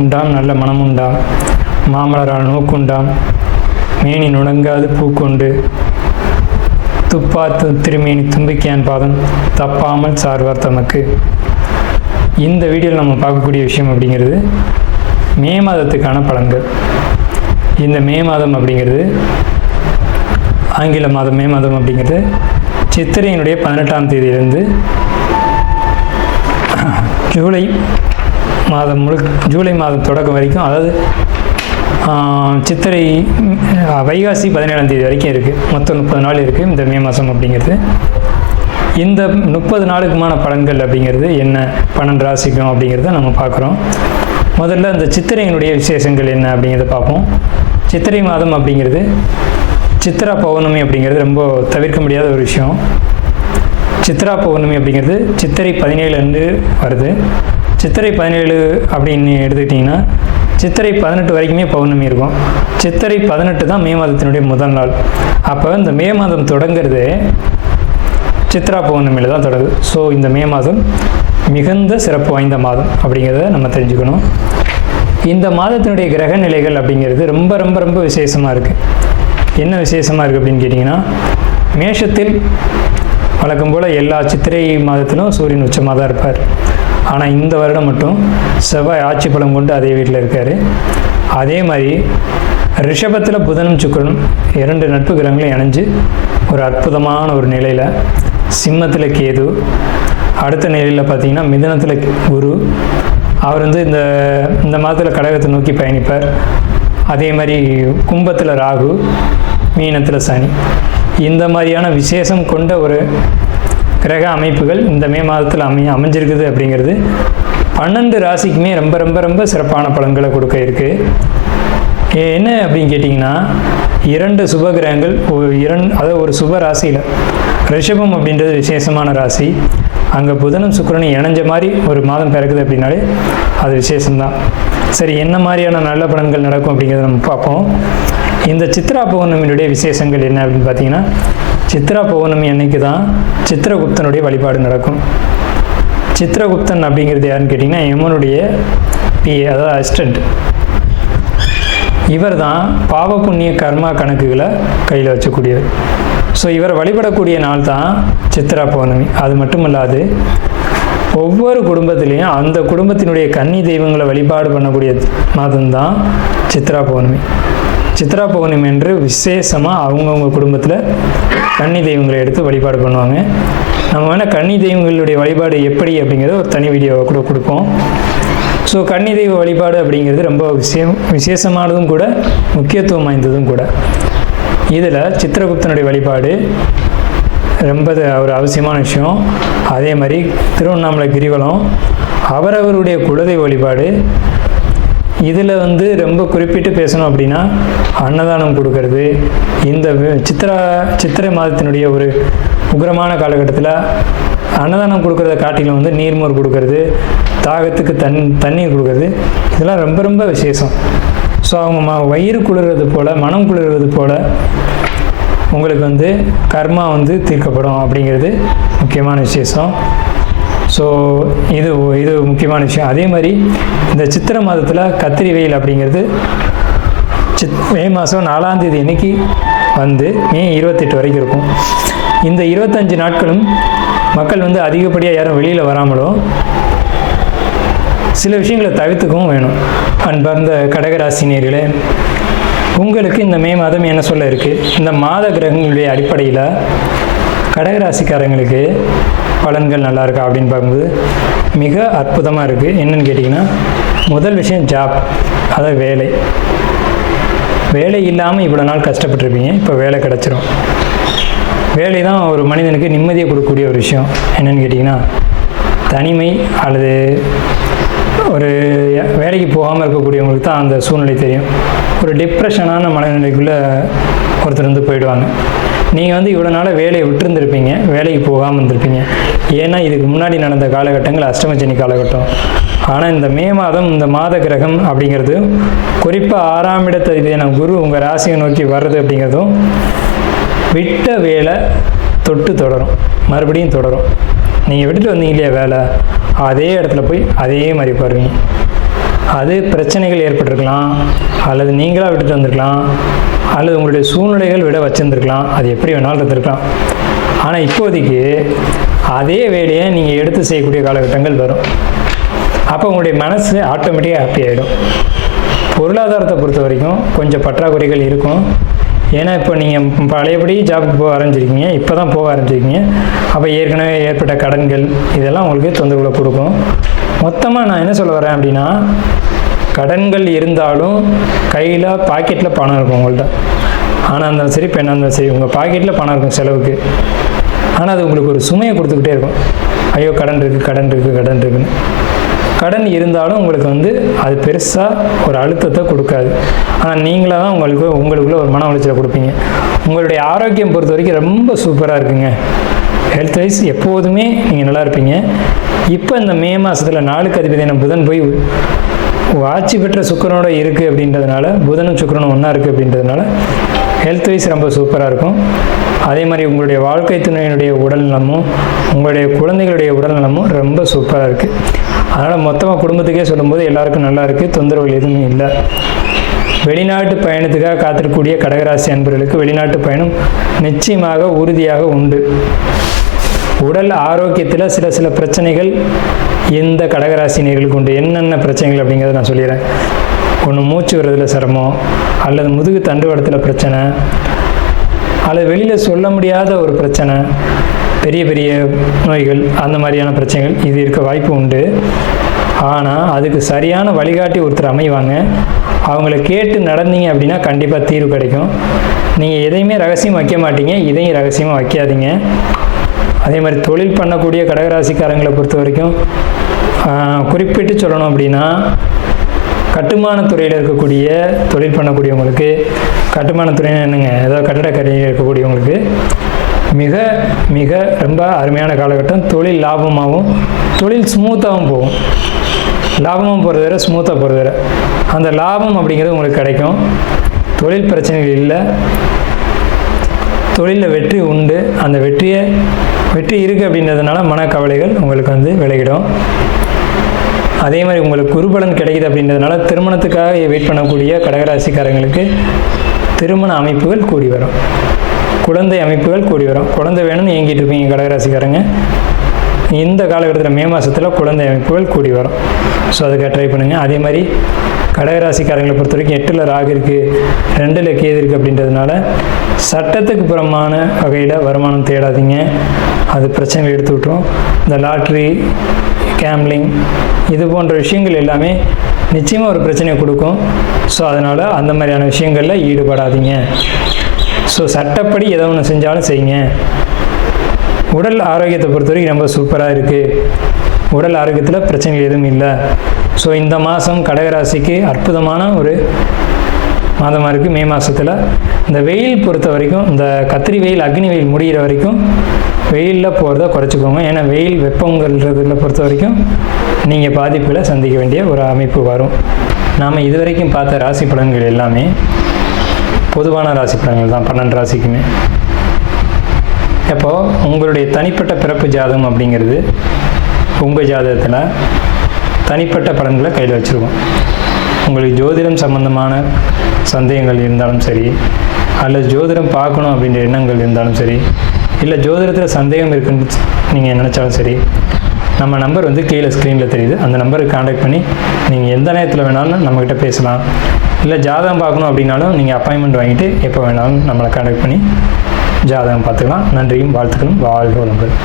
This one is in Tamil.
உண்டாம் நல்ல மனம் உண்டாம், மாமலரால் நோக்குண்டாம், மேனி நுடங்காது பூக்கொண்டு, துப்பாத்து திருமேனி தும்பிக்கையான் பாதம் தப்பாமல் சார்வார் தமக்கு. இந்த வீடியோவில் நம்ம பார்க்கக்கூடிய விஷயம் அப்படிங்கிறது மே மாதத்துக்கான பலன்கள். இந்த மே மாதம் அப்படிங்கிறது ஆங்கில மாதம். மே மாதம் அப்படிங்கிறது சித்திரையினுடைய 18ஆம் தேதியிலிருந்து ஜூலை மாதம் ஜூலை மாதம் தொடக்கம் வரைக்கும், அதாவது சித்திரை வைகாசி 17ஆம் தேதி வரைக்கும் இருக்குது. மொத்தம் 30 நாள் இருக்குது இந்த மே மாதம் அப்படிங்கிறது. இந்த 30 நாளுக்குமான பலன்கள் அப்படிங்கிறது என்ன, 12 ராசிக்கும் அப்படிங்கிறத நம்ம பார்க்குறோம். முதல்ல இந்த சித்திரையினுடைய விசேஷங்கள் என்ன அப்படிங்கிறத பார்ப்போம். சித்திரை மாதம் அப்படிங்கிறது சித்ரா பௌர்ணமி அப்படிங்கிறது ரொம்ப தவிர்க்க முடியாத ஒரு விஷயம். சித்ரா பௌர்ணமி அப்படிங்கிறது சித்திரை 17 அன்று வருது. சித்திரை 17 அப்படின்னு எடுத்துக்கிட்டிங்கன்னா சித்திரை 18 வரைக்குமே பௌர்ணமி இருக்கும். சித்திரை 18 தான் மே மாதத்தினுடைய முதல் நாள். அப்போ இந்த மே மாதம் தொடங்கிறது சித்ரா பௌர்ணமியில் தான் தொடங்குது. ஸோ இந்த மே மாதம் மிகுந்த சிறப்பு வாய்ந்த மாதம் அப்படிங்கிறத நம்ம தெரிஞ்சுக்கணும். இந்த மாதத்தினுடைய கிரக நிலைகள் அப்படிங்கிறது ரொம்ப ரொம்ப ரொம்ப விசேஷமாக இருக்குது. என்ன விசேஷமாக இருக்குது அப்படின்னு கேட்டிங்கன்னா, மேஷத்தில் வழக்கம் போல் எல்லா சித்திரை மாதத்திலும் சூரியன் உச்சமாக தான் இருப்பார். ஆனால் இந்த வருடம் மட்டும் செவ்வாய் ஆட்சி பலம் கொண்டு அதே வீட்டில் இருக்கார். அதே மாதிரி ரிஷபத்தில் புதனும் சுக்கிரனும் 2 நட்பு கிரகங்களும் இணைஞ்சு ஒரு அற்புதமான ஒரு நிலையில், சிம்மத்தில் கேது, அடுத்த நிலையில் பார்த்திங்கன்னா மிதுனத்தில் குரு, அவர் இந்த மாதத்தில் கடகத்தை நோக்கி பயணிப்பார். அதே மாதிரி கும்பத்தில் ராகு, மீனத்தில் சனி. இந்த மாதிரியான விசேஷம் கொண்ட ஒரு கிரக அமைப்புகள் இந்த மே மாதத்தில் அமைஞ்சிருக்குது அப்படிங்கிறது 12 ராசிக்குமே ரொம்ப ரொம்ப ரொம்ப சிறப்பான பலன்களை கொடுக்க இருக்குது. என்ன அப்படின்னு கேட்டிங்கன்னா, 2 சுப கிரகங்கள் அதாவது ஒரு சுப ராசியில், ரிஷபம் அப்படின்றது விசேஷமான ராசி, அங்கே புதனும் சுக்கிரனும் இணைஞ்ச மாதிரி ஒரு மாதம் பிறக்குது அப்படின்னாலே அது விசேஷம்தான். சரி, என்ன மாதிரியான நல்ல பலன்கள் நடக்கும் அப்படிங்கிறத நம்ம பார்ப்போம். இந்த சித்ரா பௌர்ணமியினுடைய விசேஷங்கள் என்ன அப்படின்னு பார்த்தீங்கன்னா, சித்ரா பௌர்ணமி அன்னைக்கு தான் சித்திரகுப்தனுடைய வழிபாடு நடக்கும். சித்திரகுப்தன் அப்படிங்கிறது யாருன்னு கேட்டிங்கன்னா, யமனுடைய பிஏ, அதாவது அசிஸ்டண்ட். இவர் தான் பாவ புண்ணிய கர்மா கணக்குகளை கையில் வச்சக்கூடியவர். ஸோ இவர் வழிபடக்கூடிய நாள் தான் சித்ரா பௌர்ணமி. அது மட்டும் இல்லாது ஒவ்வொரு குடும்பத்திலையும் அந்த குடும்பத்தினுடைய கன்னி தெய்வங்களை வழிபாடு பண்ணக்கூடிய மாதம்தான் சித்ரா பௌர்ணமி. சித்ரா பௌர்ணமி என்று விசேஷமாக அவங்கவுங்க குடும்பத்தில் கன்னி தெய்வங்களை எடுத்து வழிபாடு பண்ணுவாங்க. நம்ம வேணால் கன்னி தெய்வங்களுடைய வழிபாடு எப்படி அப்படிங்கிறத ஒரு தனி வீடியோவை கூட கொடுப்போம். ஸோ கன்னி தெய்வ வழிபாடு அப்படிங்கிறது ரொம்ப விசேஷமானதும் கூட, முக்கியத்துவம் வாய்ந்ததும் கூட. இதில் சித்திரகுப்தனுடைய வழிபாடு ரொம்ப ஒரு அவசியமான விஷயம். அதே மாதிரி திருவண்ணாமலை கிரிவலம், அவரவருடைய குலதெய்வ வழிபாடு. இதில் ரொம்ப குறிப்பிட்டு பேசணும் அப்படின்னா, அன்னதானம் கொடுக்கறது. இந்த சித்திரை மாதத்தினுடைய ஒரு உக்கிரமான காலகட்டத்தில் அன்னதானம் கொடுக்கறத காட்டிலும் நீர்மோர் கொடுக்கறது, தாகத்துக்கு தண்ணீர் கொடுக்கறது, இதெல்லாம் ரொம்ப ரொம்ப விசேஷம். ஸோ அவங்க வயிறு குளிர்றது போல், மனம் குளிர்வது போல் உங்களுக்கு கர்மா தீர்க்கப்படும் அப்படிங்கிறது முக்கியமான விசேஷம். ஸோ இது முக்கியமான விஷயம். அதே மாதிரி இந்த சித்திரை மாதத்தில் கத்திரி வெயில் அப்படிங்கிறது மே மாதம் 4ஆம் தேதி அன்னைக்கு மே 28 வரைக்கும் இருக்கும். இந்த 25 நாட்களும் மக்கள் அதிகப்படியாக யாரும் வெளியில் வராமலும் சில விஷயங்களை தவிர்த்துக்கவும் வேணும். அன்பார்ந்த கடகராசினியர்களே, உங்களுக்கு இந்த மே மாதம் என்ன சொல்ல இருக்குது? இந்த மாத கிரகங்களுடைய அடிப்படையில் கடகராசிக்காரங்களுக்கு பலன்கள் நல்லா இருக்கா அப்படின்னு பார்க்கும்போது மிக அற்புதமாக இருக்குது. என்னன்னு கேட்டிங்கன்னா, முதல் விஷயம் ஜாப், அதாவது வேலை. வேலை இல்லாமல் இவ்வளோ நாள் கஷ்டப்பட்டுருப்பீங்க, இப்போ வேலை கிடச்சிரும். வேலை தான் ஒரு மனிதனுக்கு நிம்மதியை கொடுக்கக்கூடிய ஒரு விஷயம். என்னென்னு கேட்டிங்கன்னா, தனிமை அல்லது ஒரு வேலைக்கு போகாமல் இருக்கக்கூடியவங்களுக்கு தான் அந்த சூழ்நிலை தெரியும். ஒரு டிப்ரெஷனான மனநிலைக்குள்ளே ஒருத்தர் போயிடுவாங்க. நீங்கள் இவ்வளோ நாளாக வேலையை விட்டுருந்துருப்பீங்க, வேலைக்கு போகாமல் இருந்திருப்பீங்க. ஏன்னா இதுக்கு முன்னாடி நடந்த காலகட்டங்கள் அஷ்டமச்சனி காலகட்டம். ஆனால் இந்த மே மாதம், இந்த மாத கிரகம் அப்படிங்கிறது, குறிப்பாக 6ஆம் இடத்தை குரு உங்கள் ராசியை நோக்கி வர்றது அப்படிங்கிறதும் விட்ட வேலை தொட்டு தொடரும், மறுபடியும் தொடரும். நீங்கள் விட்டுட்டு வந்தீங்க இல்லையா வேலை, அதே இடத்துல போய் அதே மாதிரி பாருவீங்க. அது பிரச்சனைகள் ஏற்பட்டிருக்கலாம், அல்லது நீங்களாக விட்டுட்டு வந்திருக்கலாம், அல்லது உங்களுடைய சூழ்நிலைகள் விட வச்சுருந்துருக்கலாம். அது எப்படி வேணாலும் இருந்திருக்கலாம். ஆனால் இப்போதைக்கு அதே வேலையை நீங்கள் எடுத்து செய்யக்கூடிய காலகட்டங்கள் வரும். அப்போ உங்களுடைய மனசு ஆட்டோமேட்டிக்காக ஹாப்பி ஆகிடும். பொருளாதாரத்தை பொறுத்த வரைக்கும் கொஞ்சம் பற்றாக்குறைகள் இருக்கும். ஏன்னா இப்போ நீங்கள் பழையபடி ஜாபுக்கு போக ஆரம்பிச்சிருக்கீங்க, இப்போ தான் போக ஆரம்பிச்சிருக்கீங்க. அப்போ ஏற்கனவே ஏற்பட்ட கடன்கள் இதெல்லாம் உங்களுக்கு தொந்தரவுகளை கொடுக்கும். மொத்தமாக நான் என்ன சொல்ல வரேன் அப்படின்னா, கடன்கள் இருந்தாலும் கையில் பாக்கெட்டில் பணம் இருக்கும் உங்கள்கிட்ட. ஆனால் இருந்தாலும் சரி, பெண்ணாக இருந்தாலும் சரி, உங்கள் பாக்கெட்டில் பணம் இருக்கும் செலவுக்கு. ஆனால் அது உங்களுக்கு ஒரு சுமையை கொடுத்துக்கிட்டே இருக்கும். ஐயோ கடன் இருக்குது, கடன் இருக்குது, கடன் இருக்குன்னு. கடன் இருந்தாலும் உங்களுக்கு அது பெருசாக ஒரு அழுத்தத்தை கொடுக்காது. ஆனால் நீங்களாக தான் உங்களுக்குள்ள ஒரு மன உளைச்சலை கொடுப்பீங்க. உங்களுடைய ஆரோக்கியம் பொறுத்த வரைக்கும் ரொம்ப சூப்பராக இருக்குங்க. ஹெல்த் வைஸ் எப்போதுமே நீங்கள் நல்லா இருப்பீங்க. இப்போ இந்த மே மாதத்தில் 4க்கு அதிபதியான புதன் போய் ஆட்சி பெற்ற சுக்கிரனோட இருக்குது அப்படின்றதுனால, புதனும் சுக்கிரனும் ஒன்றா இருக்குது அப்படின்றதுனால ஹெல்த் வைஸ் ரொம்ப சூப்பராக இருக்கும். அதே மாதிரி உங்களுடைய வாழ்க்கை துணையினுடைய உடல்நலமும் உங்களுடைய குழந்தைகளுடைய உடல்நலமும் ரொம்ப சூப்பராக இருக்குது. அதனால் மொத்தமாக குடும்பத்துக்கே சொல்லும்போது எல்லாருக்கும் நல்லா இருக்குது, தொந்தரவுகள் எதுவுமே இல்லை. வெளிநாட்டு பயணத்துக்காக காத்திருக்கக்கூடிய கடகராசி அன்பர்களுக்கு வெளிநாட்டு பயணம் நிச்சயமாக உறுதியாக உண்டு. உடல் ஆரோக்கியத்தில் சில பிரச்சனைகள் இந்த கடகராசினியர்களுக்கு உண்டு. என்னென்ன பிரச்சனைகள் அப்படிங்கிறத நான் சொல்லிடுறேன். ஒன்று மூச்சு விடுறதுல சிரமம், அல்லது முதுகு தண்டுவடத்தில் பிரச்சனை, அல்லது வெளியில் சொல்ல முடியாத ஒரு பிரச்சனை, பெரிய பெரிய நோய்கள், அந்த மாதிரியான பிரச்சனைகள் இது இருக்க வாய்ப்பு உண்டு. ஆனால் அதுக்கு சரியான வழிகாட்டி ஒருத்தர் அமைவாங்க. அவங்கள கேட்டு நடந்தீங்க அப்படின்னா கண்டிப்பாக தீர்வு கிடைக்கும். நீங்கள் எதையுமே ரகசியம் வைக்க மாட்டீங்க, இதையும் ரகசியமாக வைக்காதீங்க. அதே மாதிரி தொழில் பண்ணக்கூடிய கடகராசிக்காரங்களை பொறுத்த வரைக்கும் குறிப்பிட்டு சொல்லணும் அப்படின்னா, கட்டுமானத்துறையில் இருக்கக்கூடிய தொழில் பண்ணக்கூடியவங்களுக்கு, கட்டுமானத்துறையில் என்னங்க ஏதாவது கட்டடக்கரையில் இருக்கக்கூடியவங்களுக்கு மிக மிக ரொம்ப அருமையான காலகட்டம். தொழில் லாபமாகவும் தொழில் ஸ்மூத்தாகவும் போகும். லாபமும் போகிறது வேறு, ஸ்மூத்தாக போகிறது வேறு. அந்த லாபம் அப்படிங்கிறது உங்களுக்கு கிடைக்கும். தொழில் பிரச்சனைகள் இல்லை, தொழிலில் வெற்றி உண்டு. அந்த வெற்றி இருக்குது அப்படின்றதுனால மனக்கவலைகள் உங்களுக்கு விலகிடும். அதே மாதிரி உங்களுக்கு குருபலன் கிடைக்குது அப்படின்றதுனால திருமணத்துக்காக வெயிட் பண்ணக்கூடிய கடகராசிக்காரங்களுக்கு திருமண அமைப்புகள் கூடி வரும், குழந்தை அமைப்புகள் கூடி வரும். குழந்தை வேணும்னு ஏங்கிட்டு இருப்பீங்க கடகராசிக்காரங்க, இந்த காலகட்டத்தில் மே மாதத்தில் குழந்தை அமைப்புகள் கூடி வரும். ஸோ அதுக்காக ட்ரை பண்ணுங்கள். அதே மாதிரி கடகராசிக்காரங்களை பொறுத்த வரைக்கும் 8ல் ராகு இருக்குது, 2ல் கேது இருக்குது அப்படின்றதுனால சட்டத்துக்கு புறமான வகையில் வருமானம் தேடாதீங்க. அது பிரச்சனைகள் எடுத்து விட்டுரும். இந்த லாட்ரி, கேம்லிங் இது போன்ற விஷயங்கள் எல்லாமே நிச்சயமாக ஒரு பிரச்சனையை கொடுக்கும். ஸோ அதனால் அந்த மாதிரியான விஷயங்களில் ஈடுபடாதீங்க. ஸோ சட்டப்படி எதை ஒன்று செஞ்சாலும் செய்யுங்க. உடல் ஆரோக்கியத்தை பொறுத்த வரைக்கும் ரொம்ப சூப்பராக இருக்குது. உடல் ஆரோக்கியத்தில் பிரச்சனைகள் எதுவும் இல்லை. ஸோ இந்த மாதம் கடகராசிக்கு அற்புதமான ஒரு மாதமாக இருக்குது. மே மாதத்தில் இந்த வெயில் பொறுத்த வரைக்கும், இந்த கத்திரி வெயில், அக்னி வெயில் முடிகிற வரைக்கும் வெயிலில் போகிறத குறைச்சிக்கோங்க. ஏன்னா வெயில் வெப்பங்கிறதுல பொறுத்த வரைக்கும் நீங்கள் பாதிப்புகளை சந்திக்க வேண்டிய ஒரு அமைப்பு வரும். நாம் இதுவரைக்கும் பார்த்த ராசி பலன்கள் எல்லாமே பொதுவான ராசி பலன்கள் தான், 12 ராசிக்குமே. இப்போது உங்களுடைய தனிப்பட்ட பிறப்பு ஜாதகம் அப்படிங்கிறது உங்கள் ஜாதகத்தில் தனிப்பட்ட பலன்களை கையில் வச்சுருக்கோம். உங்களுக்கு ஜோதிடம் சம்பந்தமான சந்தேகங்கள் இருந்தாலும் சரி, அல்லது ஜோதிடம் பார்க்கணும் அப்படின்ற எண்ணங்கள் இருந்தாலும் சரி, இல்லை ஜோதிடத்தில் சந்தேகம் இருக்குன்னு நீங்கள் நினச்சாலும் சரி, நம்ம நம்பர் கீழே ஸ்க்ரீனில் தெரியுது. அந்த நம்பருக்கு கான்டாக்ட் பண்ணி நீங்கள் எந்த நேரத்தில் வேணாலும் நம்மக்கிட்ட பேசலாம். இல்லை ஜாதகம் பார்க்கணும் அப்படின்னாலும் நீங்கள் அப்பாயின்மெண்ட் வாங்கிட்டு எப்போ வேணாலும் நம்மளை கான்டாக்ட் பண்ணி ஜாதகம் பார்த்துக்கலாம். நன்றியும் வாழ்த்துக்களும். வாழ்க வளமுடன்.